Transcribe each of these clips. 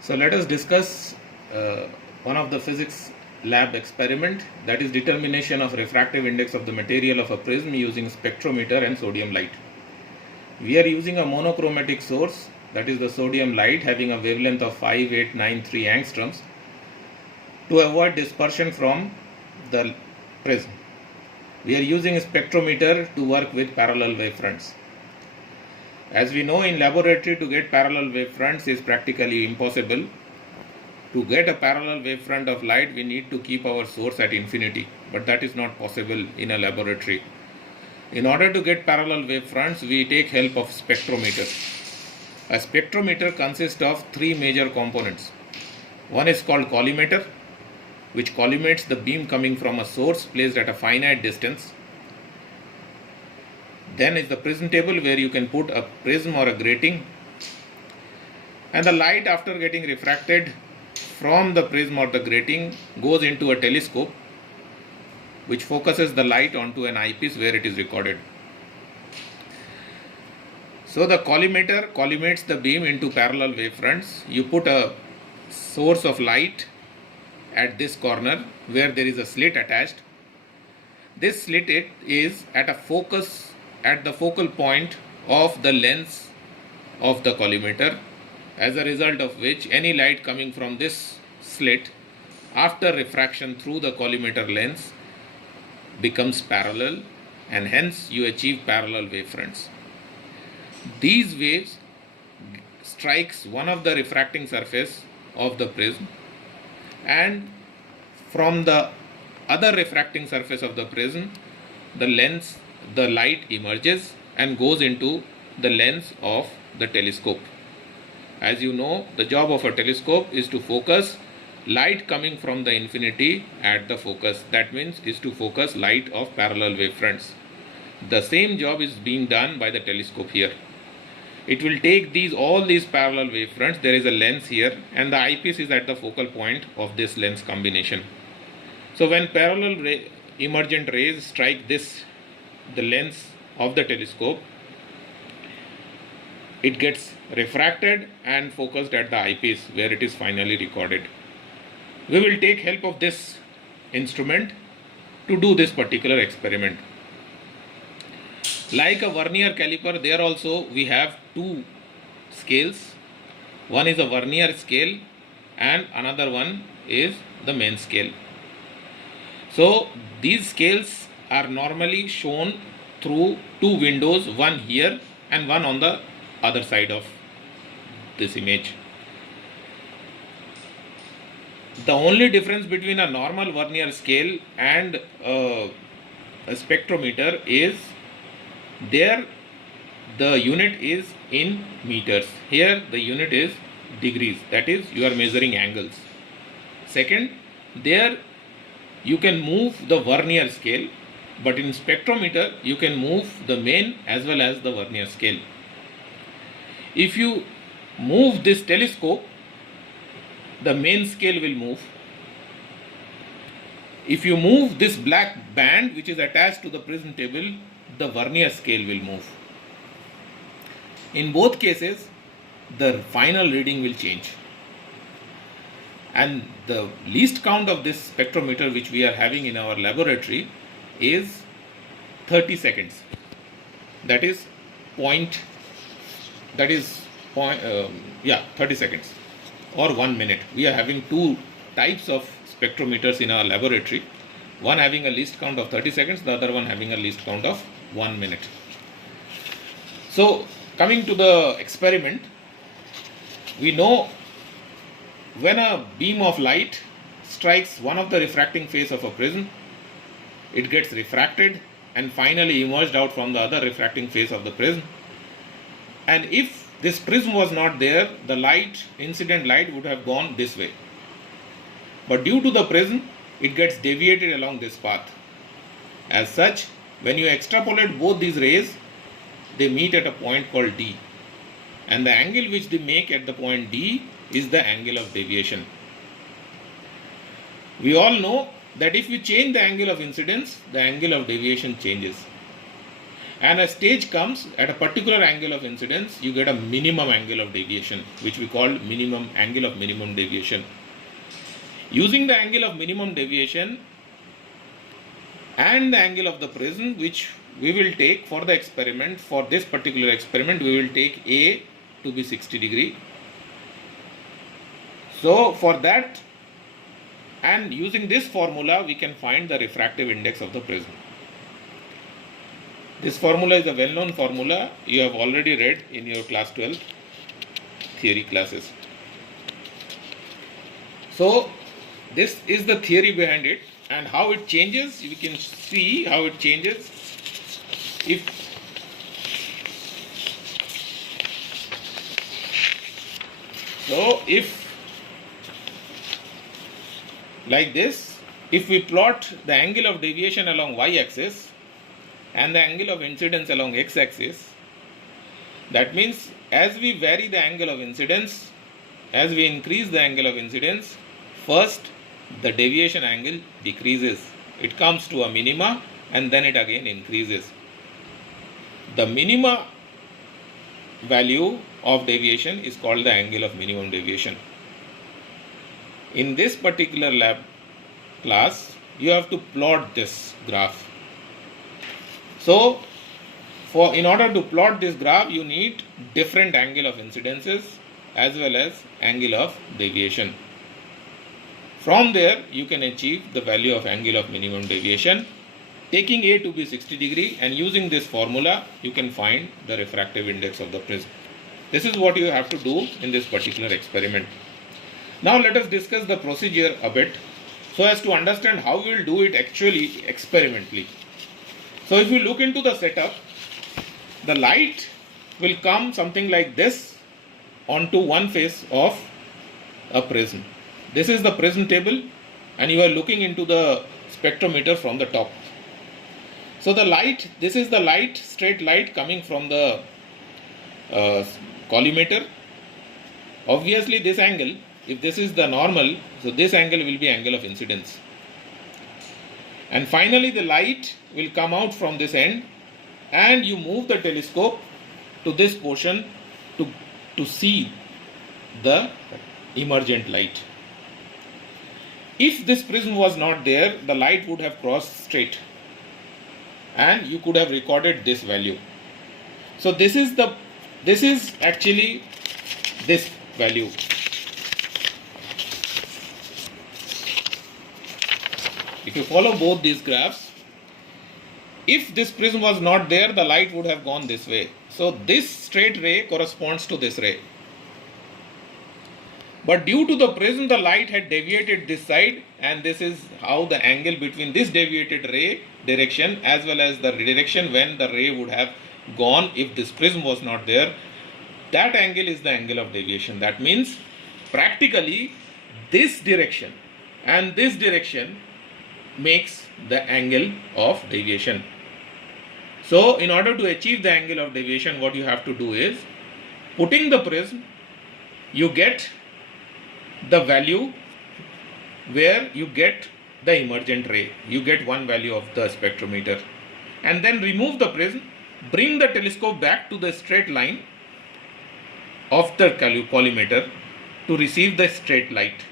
So let us discuss one of the physics lab experiment, that is determination of refractive index of the material of a prism using spectrometer and sodium light. We are using a monochromatic source, that is the sodium light, having a wavelength of 5893 angstroms to avoid dispersion from the prism. We are using a spectrometer to work with parallel wave fronts. As we know, in laboratory to get parallel wave fronts is practically impossible. To get a parallel wavefront of light, we need to keep our source at infinity, but that is not possible in a laboratory. In order to get parallel wavefronts, we take help of spectrometer. A spectrometer consists of three major components. One is called collimator, which collimates the beam coming from a source placed at a finite distance. Then is the prism table, where you can put a prism or a grating, and the light, after getting refracted from the prism or the grating, goes into a telescope which focuses the light onto an eyepiece where it is recorded. So the collimator collimates the beam into parallel wavefronts. You put a source of light at this corner where there is a slit attached. This slit is at a focus at the focal point of the lens of the collimator, as a result of which any light coming from this slit after refraction through the collimator lens becomes parallel, and hence you achieve parallel wavefronts. These waves strikes one of the refracting surface of the prism, and from the other refracting surface of the prism, the light emerges and goes into the lens of the telescope. As you know, the job of a telescope is to focus light coming from the infinity at the focus. That means is to focus light of parallel wavefronts. The same job is being done by the telescope here. It will take all these parallel wavefronts. There is a lens here, and the eyepiece is at the focal point of this lens combination. So when parallel emergent rays strike the lens of the telescope, it gets refracted and focused at the eyepiece where it is finally recorded. We will take help of this instrument to do this particular experiment. Like a vernier caliper, there also we have two scales. One is a vernier scale and another one is the main scale. So these scales are normally shown through two windows, one here and one on the other side of this image. The only difference between a normal vernier scale and a spectrometer is there the unit is in meters. Here the unit is degrees, that is you are measuring angles. Second, there you can move the vernier scale, but in spectrometer you can move the main as well as the vernier scale. If you move this telescope, the main scale will move. If you move this black band which is attached to the prism table, the vernier scale will move. In both cases, the final reading will change. And the least count of this spectrometer which we are having in our laboratory is 30 seconds. That is 30 seconds or 1 minute. We are having two types of spectrometers in our laboratory, one having a least count of 30 seconds, the other one having a least count of 1 minute. So coming to the experiment, we know when a beam of light strikes one of the refracting face of a prism, it gets refracted and finally emerged out from the other refracting face of the prism. And if this prism was not there, the incident light would have gone this way. But due to the prism, it gets deviated along this path. As such, when you extrapolate both these rays, they meet at a point called D. And the angle which they make at the point D is the angle of deviation. We all know that if you change the angle of incidence, the angle of deviation changes. and a stage comes at a particular angle of incidence, you get a minimum angle of deviation, which we call minimum angle of minimum deviation. Using the angle of minimum deviation and the angle of the prism, which we will take for the experiment, for this particular experiment, we will take A to be 60 degree. So for that, and using this formula, we can find the refractive index of the prism. This formula is a well-known formula you have already read in your class 12 theory classes. So this is the theory behind it, and how it changes. You can see how it changes. If like this, if we plot the angle of deviation along y-axis and the angle of incidence along x-axis, that means as we vary the angle of incidence, as we increase the angle of incidence, first the deviation angle decreases. It comes to a minima and then it again increases. The minima value of deviation is called the angle of minimum deviation. In this particular lab class, you have to plot this graph. So in order to plot this graph, you need different angle of incidences as well as angle of deviation. From there, you can achieve the value of angle of minimum deviation. Taking A to be 60 degree and using this formula, you can find the refractive index of the prism. This is what you have to do in this particular experiment. Now let us discuss the procedure a bit so as to understand how we will do it actually experimentally. So if you look into the setup, the light will come something like this onto one face of a prism. This is the prism table and you are looking into the spectrometer from the top. So the light, this is the light, straight light coming from the collimator. Obviously this angle, if this is the normal, so this angle will be angle of incidence. And finally the light will come out from this end and you move the telescope to this portion to see the emergent light. If this prism was not there, the light would have crossed straight and you could have recorded this value. So this is actually this value. If you follow both these graphs, if this prism was not there, the light would have gone this way. So this straight ray corresponds to this ray. But due to the prism, the light had deviated this side, and this is how the angle between this deviated ray direction as well as the direction when the ray would have gone if this prism was not there, that angle is the angle of deviation. That means practically this direction and this direction makes the angle of deviation. So in order to achieve the angle of deviation, what you have to do is, putting the prism, you get the value where you get the emergent ray. You get one value of the spectrometer and then remove the prism, bring the telescope back to the straight line of the collimator to receive the straight light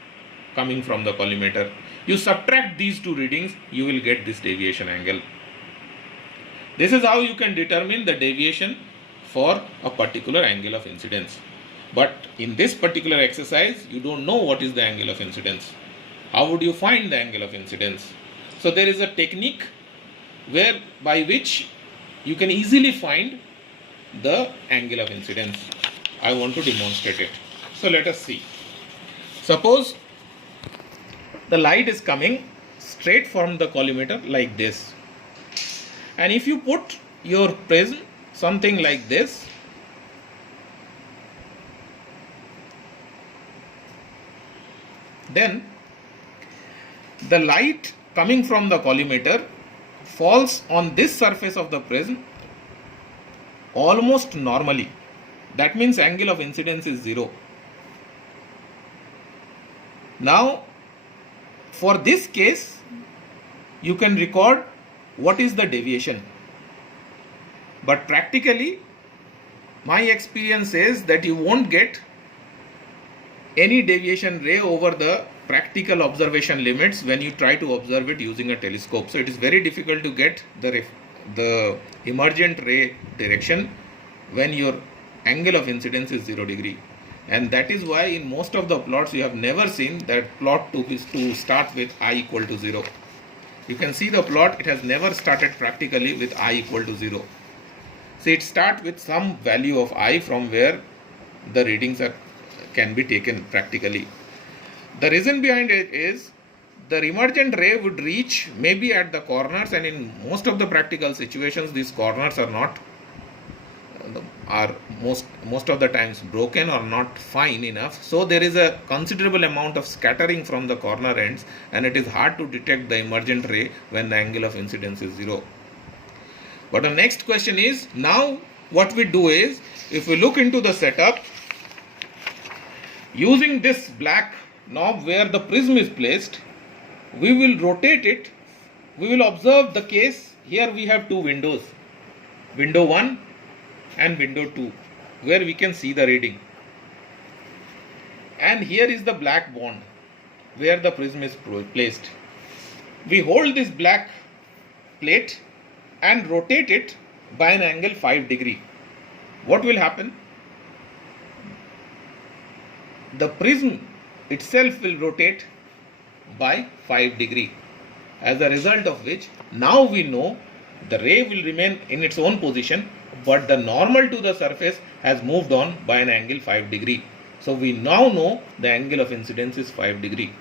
coming from the collimator. You subtract these two readings, you will get this deviation angle. This is how you can determine the deviation for a particular angle of incidence. But in this particular exercise, you don't know what is the angle of incidence. How would you find the angle of incidence? So there is a technique by which you can easily find the angle of incidence. I want to demonstrate it. So let us see. Suppose the light is coming straight from the collimator like this. And if you put your prism something like this, then the light coming from the collimator falls on this surface of the prism almost normally. That means angle of incidence is 0. Now for this case, you can record what is the deviation. But practically, my experience says that you won't get any deviation ray over the practical observation limits when you try to observe it using a telescope. So it is very difficult to get the emergent ray direction when your angle of incidence is 0 degree. And that is why in most of the plots you have never seen that plot to start with I equal to 0. You can see the plot, it has never started practically with I equal to 0. So it starts with some value of I from where the readings can be taken practically. The reason behind it is the emergent ray would reach maybe at the corners, and in most of the practical situations these corners are not most of the times broken or not fine enough, so there is a considerable amount of scattering from the corner ends, and it is hard to detect the emergent ray when the angle of incidence is 0. But the next question is, now what we do is, if we look into the setup using this black knob where the prism is placed, we will rotate it. We will observe the case. Here we have two windows, window 1 and window 2, where we can see the reading. And here is the black bond where the prism is placed. We hold this black plate and rotate it by an angle 5 degree. What will happen? The prism itself will rotate by 5 degree, as a result of which now we know the ray will remain in its own position, but the normal to the surface has moved on by an angle 5 degree. So we now know the angle of incidence is 5 degree.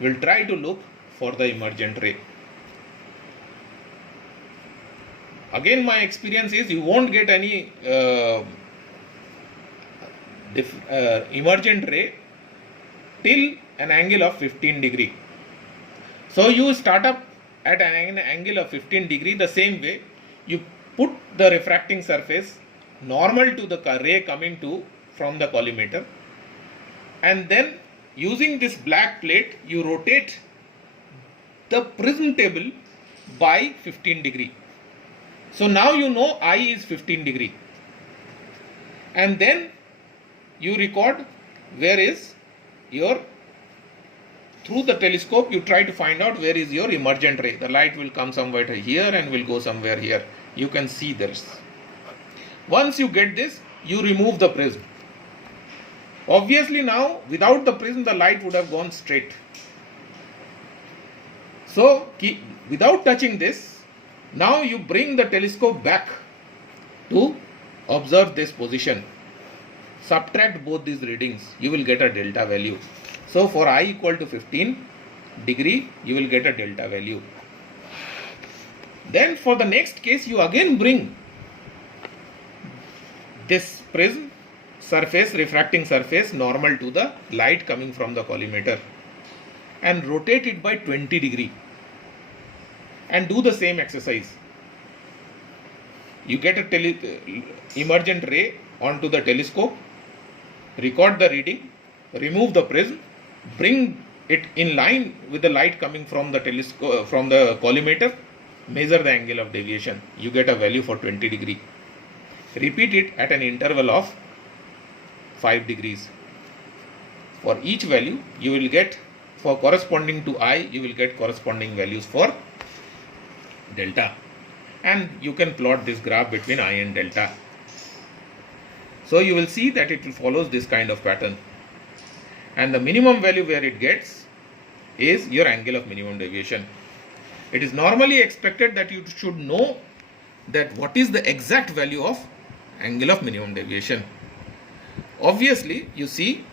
We will try to look for the emergent ray. Again, my experience is you won't get any emergent ray till an angle of 15 degree. So you start up at an angle of 15 degree the same way. You put the refracting surface normal to the ray coming from the collimator, and then using this black plate you rotate the prism table by 15 degree. So now you know I is 15 degree, and then you record where is your, through the telescope you try to find out where is your emergent ray. The light will come somewhere here and will go somewhere here. You can see this. Once you get this, you remove the prism. Obviously now without the prism the light would have gone straight. So without touching this, now you bring the telescope back to observe this position. Subtract both these readings, you will get a delta value. So for I equal to 15 degree, you will get a delta value. Then for the next case, you again bring this prism surface, refracting surface, normal to the light coming from the collimator, and rotate it by 20 degree. And do the same exercise. You get a emergent ray onto the telescope, record the reading, remove the prism, bring it in line with the light coming from the telescope, from the collimator, measure the angle of deviation. You get a value for 20 degree. Repeat it at an interval of 5 degrees. For each value, you will get, for corresponding to I, you will get corresponding values for delta, and you can plot this graph between I and delta. So you will see that it follows this kind of pattern, and the minimum value where it gets is your angle of minimum deviation. It is normally expected that you should know that what is the exact value of angle of minimum deviation. Obviously you see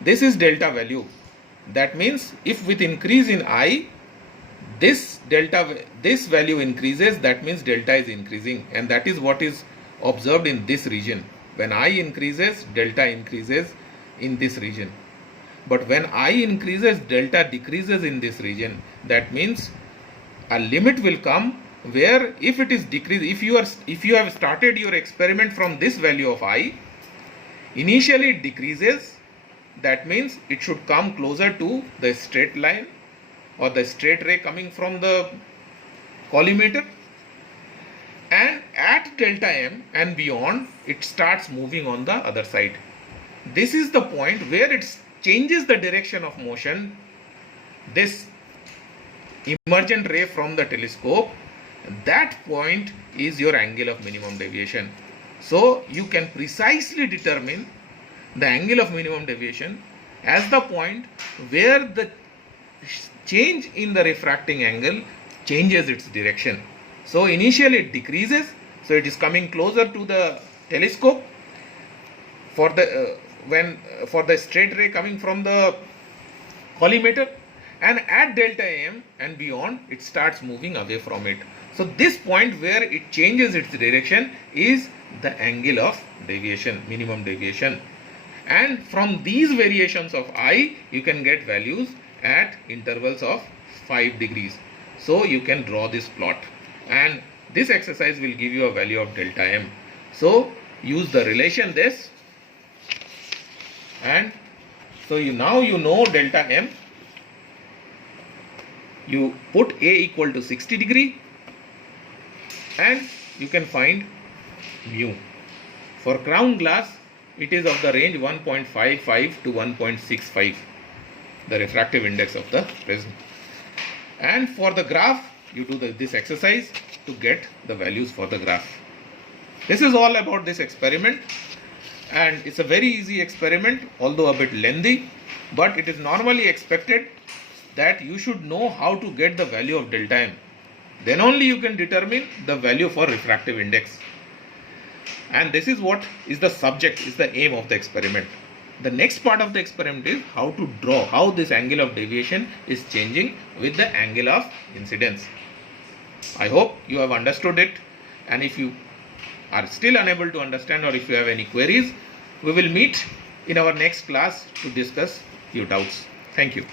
this is delta value. That means if with increase in I, this value increases, that means delta is increasing, and that is what is observed in this region. When I increases, delta increases in this region. But when I increases, delta decreases in this region. That means a limit will come where if it is decreased, if you have started your experiment from this value of I, initially it decreases. That means it should come closer to the straight line or the straight ray coming from the collimator. and at delta m and beyond it starts moving on the other side. This is the point where it changes the direction of motion, this emergent ray from the telescope. That point is your angle of minimum deviation. So you can precisely determine the angle of minimum deviation as the point where the change in the refracting angle changes its direction. So initially it decreases, so it is coming closer to the telescope for the for the straight ray coming from the collimator, and at delta m and beyond it starts moving away from it. So this point where it changes its direction is the angle of deviation, minimum deviation. And from these variations of I, you can get values at intervals of 5 degrees. So you can draw this plot, and this exercise will give you a value of delta m. So use the relation this, and so now you know delta m. You put A equal to 60 degree and you can find mu. For crown glass, it is of the range 1.55 to 1.65, the refractive index of the prism. And for the graph, you do this exercise to get the values for the graph. This is all about this experiment, and it's a very easy experiment, although a bit lengthy, but it is normally expected that you should know how to get the value of delta m. Then only you can determine the value for refractive index. And this is what is the subject, is the aim of the experiment. The next part of the experiment is how to draw, how this angle of deviation is changing with the angle of incidence. I hope you have understood it, and if you are still unable to understand, or if you have any queries, we will meet in our next class to discuss your doubts. Thank you.